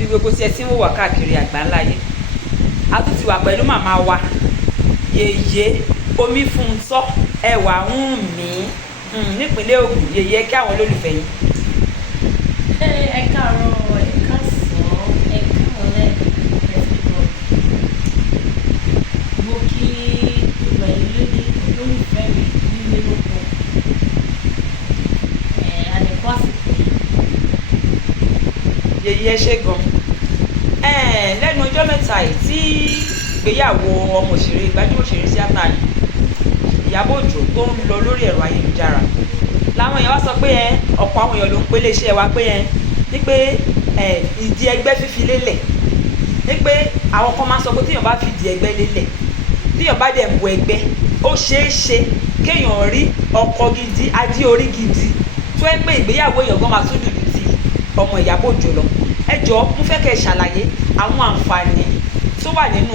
níbi gbogbo tí ẹ ti ń wò wá káàkiri àgbáńlá yìí. A tún ti wà pẹ̀lú màmá wa yèyé Omífúntọ́ Ẹwàwùnmí nípínlẹ̀ Ògùn. Yèyé kí àwọn olólùfẹ́ yín. Ẹ káàárọ̀, ẹ káàsán, ẹ káàlẹ́, everybody. Mo kí ìgbà ilé ní olólùfẹ́ mi nílé lóko. Àdẹ̀kọ́ àsìkò. Yèyé ẹ ṣé gan. Lẹ́nu ọjọ́ mẹ́ta yìí tí ìgbéyàwó ọmọ òṣèré gbajúmọ̀ òṣèré tíátà ni Ìyábọ̀ Òjó tó ń lọ lórí ẹ̀rọ ayélujára, làwọn èèyàn wá sọ pé ọ̀pọ̀ àwọn èèyàn ló ń pè iléeṣẹ́ wa pé ní pé ìdí ẹgbẹ́ fífi lélẹ̀, ní pé àwọn kan máa ń sọ pé tíyàn bá fi ìdí ẹgbẹ́ lélẹ̀, tíyàn bá dẹ̀ bu ẹgbẹ́, ó ṣeé ṣe kéèyàn rí ọkọ gidi, adé orí gidi, tó ẹ pé ìgbéyàwó èèyàn gan máa tún dùn ju ti ọmọ Ìyábọ̀ Òjó lọ. Ẹ jọ̀ọ́ mo fẹ́ kẹ́ ẹ ṣàlàyé àwọn àǹfààní tó wà nínú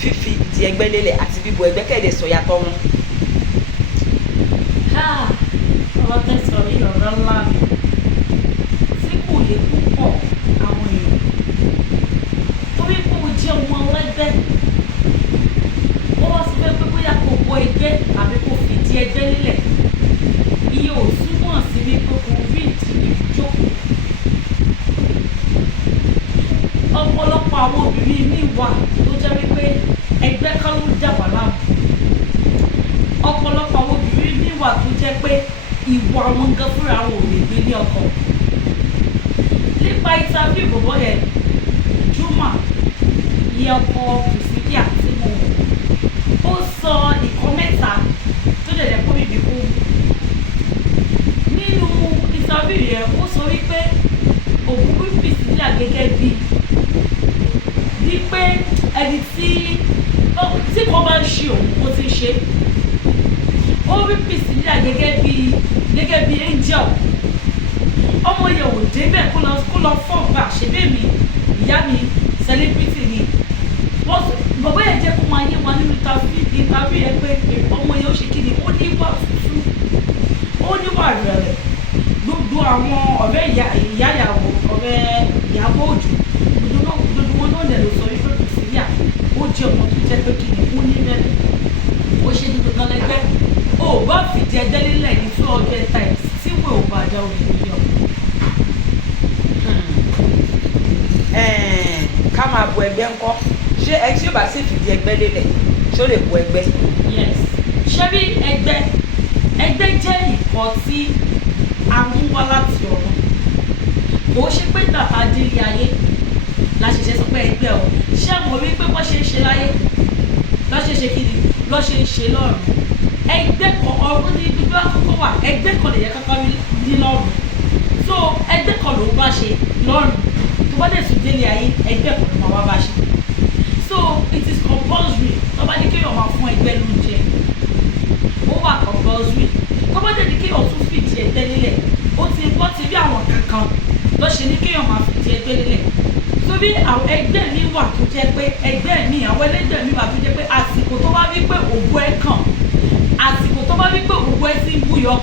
fífi ìdí ẹgbẹ́ lélẹ̀ àti bíbo ẹgbẹ́, kẹ́ ẹ dẹ̀ sọ yàtọ̀ wọn. Ọ̀rọ̀ tẹ̀sán ní ọ̀rọ̀ ńlá mi tí kò lè púpọ̀ àwọn èèyàn. Torí pé o jẹ́ ọmọ ẹlẹ́gbẹ́, ó wá sọ pé bóyá kò bọ ẹgbẹ́ àbí kò fìdí ẹgbẹ́ lélẹ̀. Iye ò túmọ̀ sí wípé kò rí ìdí ìjókòó. Ọ̀pọ̀lọpọ̀ àwọn obìnrin míì wà tó jẹ́ wípé ẹgbẹ́ kan ló dà wá láàmú. Ọ̀pọ̀lọpọ̀ àwọn obìnrin míì wà tó jẹ́ pé ìwà àwọn gan fúnra wọn ò lè gbé ní ọkọ. Nípa interview bọ̀bọ̀ yẹn, Juma iye ọkọ Priscilla tí mo wò, ó sọ ìkọ́ mẹ́ta tó dẹ̀ kó bíbí kú. Nínú interview yẹn, ó sọ wípé òun rí Priscilla gẹ́gẹ́ bí pé ẹni tí kò bá ń ṣe òun ó ti ṣe. Ó rí Priscilla gẹ́gẹ́ bí angel. Ọmọ yẹn ò débẹ̀ kó lọ fọ́ọ̀gbà ṣẹ́bẹ̀ mi ìyá mi celebrity ni. Bàbá yẹn jẹ́ kó máa yé wa nínú interview yẹn pé ọmọ yẹn ó ṣe kíni, ó níwà tútù, ó níwà rẹ̀rẹ̀. Gbogbo àwọn ọ̀rẹ́ ìyáyàwó, ọ̀rẹ́ Ìyábọ̀ Òjó, gbogbo wọn náà lè sọ wípé Priscilla ó jẹ́ ọmọ tó jẹ́ pé kíni, ó ní rẹ̀, ó ṣe ní gbogbo ẹgbẹ́. O bá fìdí ẹgbẹ́ lílẹ̀ ní 200 times tí wọ́n ò bá dá omi yọ. Ká máa bu ẹgbẹ́ ńkọ́, ṣé ẹ tí ó bá sì fìdí ẹgbẹ́ lélẹ̀ ṣó lè bu ẹgbẹ́? Yes. Ṣé rí ẹgbẹ́ jẹ́ nǹkan tí a mú wá láti ọ̀run. Kò ṣe pé bàbá délé ayé la ṣẹ̀ṣẹ̀ sọ pé ẹgbẹ́ o. Ṣé àwọn orí pé wọ́n ṣe ń ṣe láyé lọ́ṣẹ̀ ṣe kí ni lọ́ṣẹ̀ ń ṣe lọ́run. Ẹgbẹ́ kan ọ̀run ní dúdú àkọ́kọ́ wà, ẹgbẹ́ kan lè yẹ kankan ní lọ́run. So ẹgbẹ́ kan ló bá ṣe lọ́run, tó bá dẹ̀ tún délé ayé ẹgbẹ́ kan ló máa wá bá ṣe. So it is compulsory tó bá ní kéèyàn máa fún ẹgbẹ́ lóúnjẹ, ó wà compulsory. Tó bá dẹ̀ ní kéèyàn tún fìdí ẹgbẹ́ lélẹ̀, ó ti rí àwọn kankan ló ṣe ní kéèyàn máa fìdí ẹgbẹ́ lélẹ̀. Torí àwọn ẹgbẹ́ mi wà tó jẹ́ pé àwọn ẹlẹ́gbẹ́ mi wà tó jẹ́ pé àsìkò tó bá rí pé ògbó ẹ̀ kàn, àsìkò tó bá rí pé ògbó ẹ̀ ti ń búyọ,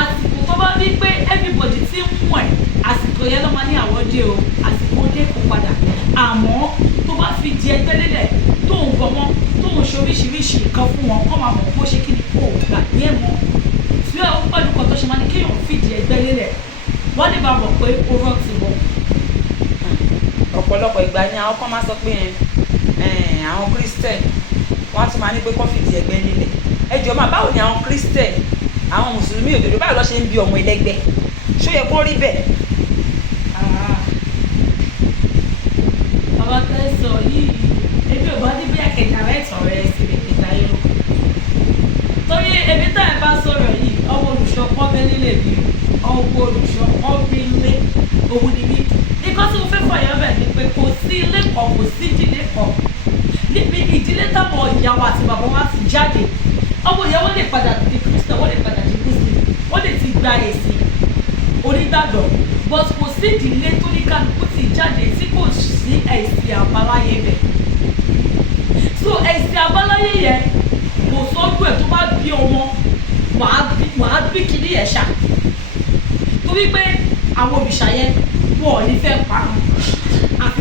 àsìkò tó bá rí pé everybody ti ń mú ẹ̀, àsìkò yẹn ló máa ní àwọn dé o, àsìkò dé kó padà. Àmọ́ tó bá fi di ẹgbẹ́ lélẹ̀ tó ń gbọ́ wọn, tó ń ṣe oríṣiríṣi nǹkan fún wọn, kọ́ máa mọ̀ bó ṣe kí ni kó gbà ní ẹ̀mọ́. Tí ó pẹ̀lú kan tó ṣe máa ní kéèyàn fìdí ẹgbẹ́ lélẹ̀, wọ́n lè bá mọ̀ pé ó rántí wọn. Ọ̀pọ̀lọpọ̀ ìgbà ni àwọn kan máa sọ pé àwọn Christian wọ́n á tún máa ní pé kó fìdí ẹgbẹ́ lélẹ̀. Ẹ jọ̀ọ́ máa, báwo ni àwọn Christian, àwọn mùsùlùmí òdodo, báwo ló ṣe ń bí ọmọ ẹlẹ́gbẹ́? Ṣó yẹ kó rí bẹ́ẹ̀? Bàbá tẹ́ sọ yìí, ebi ò bá ní bí àkẹ́jà rẹ̀ tàn rẹ̀ sí ìkẹta yìí lọ. Torí ebi tá ẹ bá sọ̀rọ̀ yìí, ọmọ olùṣọ́ pọ́nbélé lè bí ọmọ olùṣọ́ pọ́nbélé òun ni mí. Nǹkan tí mo fẹ́ fàyọ̀ bẹ̀ ni pé kò sí ilé kan, kò sí ìdílé kan. Níbi ìdílé táwọn ìyàwó àti bàbá wa ti jáde, ọmọ ìyàwó lè padà di Kristian, wọ́n lè padà di Muslim, wọ́n lè ti gba ẹ̀sìn onígbàgbọ́, but kò sí ìdílé tó ní kálukú ti jáde tí kò sí ẹ̀sìn àbáláyé bẹ̀. So ẹ̀sìn àbáláyé yẹn kò sọ́dún ẹ̀ tó bá bí ọmọ wàá bí kìíní ẹ̀ ṣá, torí pé àwọn òrìṣà yẹn wọ́n ò ní fẹ́ parun àfi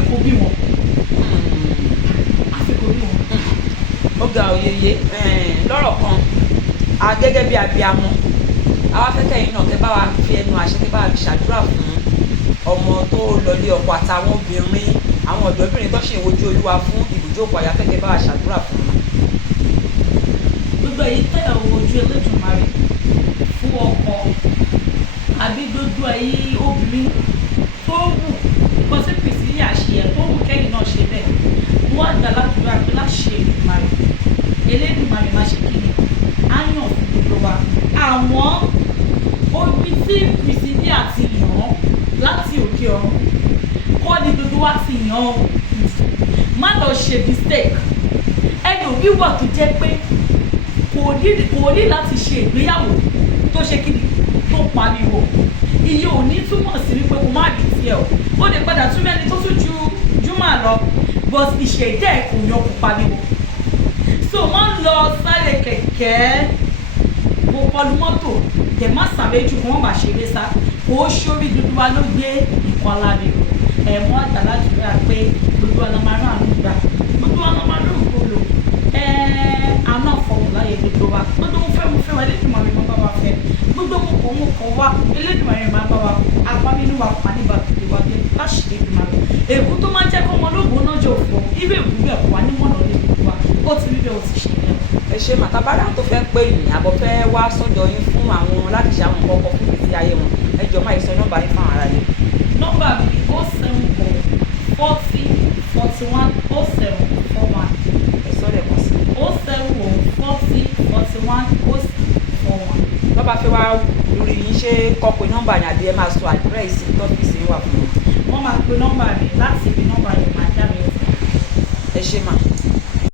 sísítà Oyeye lọ́rọ̀ kan gẹ́gẹ́ bí abiyamọ àwa fẹ́ kẹ́yìn náà tẹ́ bá wa fi ẹnu àṣẹ tẹ́ bá wa fi ṣàdúrà fún ọmọ tó lọlé ọkọ àtàwọn obìnrin àwọn ọ̀dọ́bìnrin tó ṣe ìwojú Olúwa fún ibùjókòó àyàfẹ́ tẹ́ bá wa ṣàdúrà fún wọn. Gbogbo èyí tẹ̀ ọ̀ ojú Elédùmarè fún ọkọ àbí gbogbo èyí obìnrin tó wù kó sí Priscilla àṣeyẹ tó wù kẹ́yìn náà ṣe bẹ́ẹ̀ wọ́n àgbà látúndà pé láṣẹ Elédùmarè máa ṣe kíni á yàn fún gbogbo wa àwọn omi tí Priscilla ti yàn láti òkè ọ̀run kọ́ ni gbogbo wa ti yàn ọ́ má lọ ṣe mistake ẹni òbí wà tó jẹ́ pé kò ní láti ṣe ìgbéyàwó tó ṣe kíni tó pariwo iye ò ní túmọ̀ sí wípé kò má rí tiẹ̀ ó lè padà tún mẹ́ni tó tún ju júmọ̀ lọ but ìṣèdá ẹ̀ kò yan kò pariwo so má lọ sáré kẹ̀kẹ́ mo kọlu mọ́tò tẹ̀ má sàbẹ̀ jù kí wọ́n bá ṣeré sá kò ó ṣórí dúdú wa ló gbé nǹkan láriwo ẹ̀mú àtàlájúra pé gbogbo ọlọmọdé àánú gbà gbogbo ọlọmọdé òkúlò àná fọwọ́ láyé gbogbo wa gbogbo mo fẹ́ wa Elédùmarè máa bá wa fẹ́ gbogbo mo kọ̀ wá Elédùmarè máa bá wa apá nínú wa pa nígbà tó wá dé láṣì Elédùmarè èkó tó máa jẹ́ kó ọmọ olóògùn náà jọ fọ ibẹ̀ ìwúgbẹ̀ kó wa nímọ̀nà lé gbogbo wa ó ti rí bẹ́ẹ̀ ó ti ṣe bẹ́ẹ̀. ẹ ṣe màtàbárà tó fẹ́ pé ìyìn àbọ̀ fẹ́ wá sọ́dọ̀ yín fún àwọn láti ṣe àwọn kọ́kọ́ fún ìgbésí ayé wọn ẹ jọ máa sọ nọ́mbà yín fáwọn ará yín. nọ́mbà mi ni 070 40 41 07 41. ẹ sọ lẹ́ẹ̀kan sí. 070 40 41 07 41. bàbá fẹ́ wá lórí yín ṣé kọ́ pé nọ́mbà yín àbí ẹ máa sọ àdírẹ́sì tọ́fíìsì yín wà fún wọn. wọ́n máa pe nọ́mbà mi láti ibi nọ́mbà yẹn máa já mi. ẹ ṣe mà.